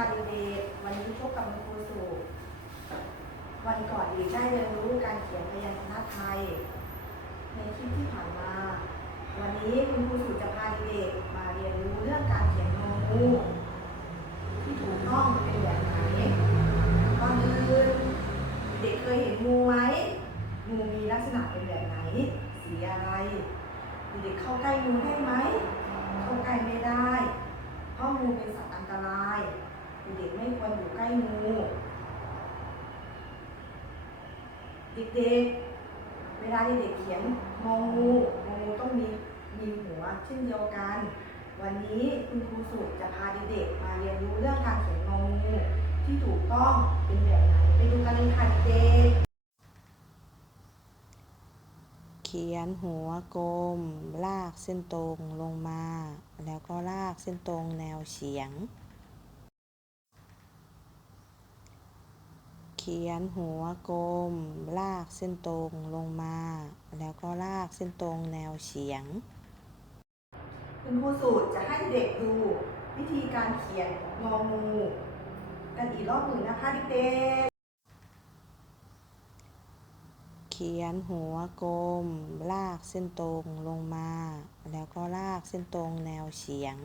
การดีเดย์วันนี้พบกับคุณครูสูวันก่อนอีกได้เรียนรู้การเขียนพยัญชนะไทย ในคลิปที่ผ่านมา วันนี้คุณครูสูจะพาเด็มาเรียนรู้เรื่องการเขียนโงูที่ถูกต้องเป็นแบบไหนก่อนอื่นเด็กเคยเห็นงูไหมงูมีลักษณะเป็นแบบไหน สีอะไรเด็กเข้าใกล้งูได้ไหมเข้าใกล้ไม่ได้ เพราะงูเป็นสัตว์อันตราย เด็กไม่ควรอยู่ใกล้งูเด็กๆเวลาเด็กเขียนงองูงองูต้องมีมีหัวเช่นเดียวกัน วันนี้คุณครูสุจะพาเด็กๆมาเรียนรู้เรื่องการเขียนงองูที่ถูกต้องเป็นแบบไหนไปดูกันเลยค่ะเด็กเขียนหัวกลม ลากเส้นตรงลงมา แล้วก็ลากเส้นตรงแนวเฉียง ขียนหัวกลม ลากเส้นตรงลงมา แล้วก็ลากเส้นตรงแนวเฉียง คุณครูสุจะให้เด็กดูวิธีการเขียนงองู กันอีกรอบหนึ่งนะคะเด็กเขียนหัวกลม ลากเส้นตรงลงมา แล้วก็ลากเส้นตรงแนวเฉียง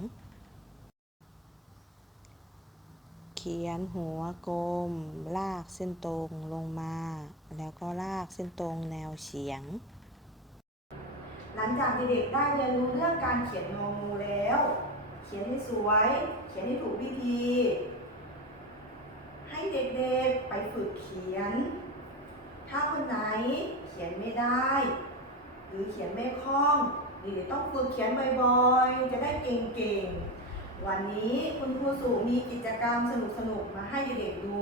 เขียนหัวกลม ลากเส้นตรงลงมา แล้วก็ลากเส้นตรงแนวเฉียง หลังจากเด็กๆได้เรียนรู้เรื่องการเขียนงองูแล้ว เขียนให้สวย เขียนให้ถูกวิธี ให้เด็กๆไปฝึกเขียน ถ้าคนไหนเขียนไม่ได้ หรือเขียนไม่คล่องเด็กๆต้องฝึกเขียนบ่อยๆ จะได้เก่งๆ วันนี้คุณครูสูมีกิจกรรมสนุกๆมาให้เด็กๆดู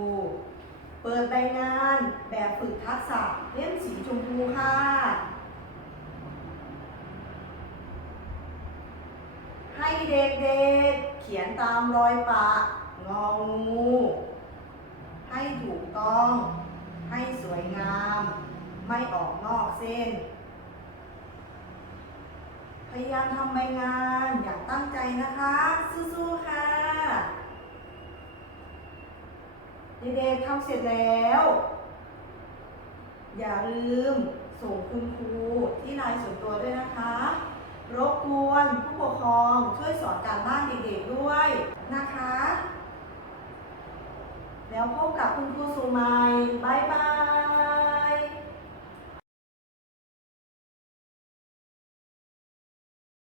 เปิดใบงานแบบฝึกทักษะเล่มสีชมพูค่ะให้เด็กๆเขียนตามรอยปะงองูให้ถูกต้อง ให้สวยงาม ไม่ออกนอกเส้น พยายามทำใบงานอย่างตั้งใจนะคะ สู้ๆค่ะเด็กๆทำเสร็จแล้ว อย่าลืมส่งคุณครูที่ลายส่วนตัวด้วยนะคะ รบกวนผู้ปกครองช่วยสอนการบ้านเด็กๆด้วยนะคะ แล้วพบกับคุณครูสุไมบายบาย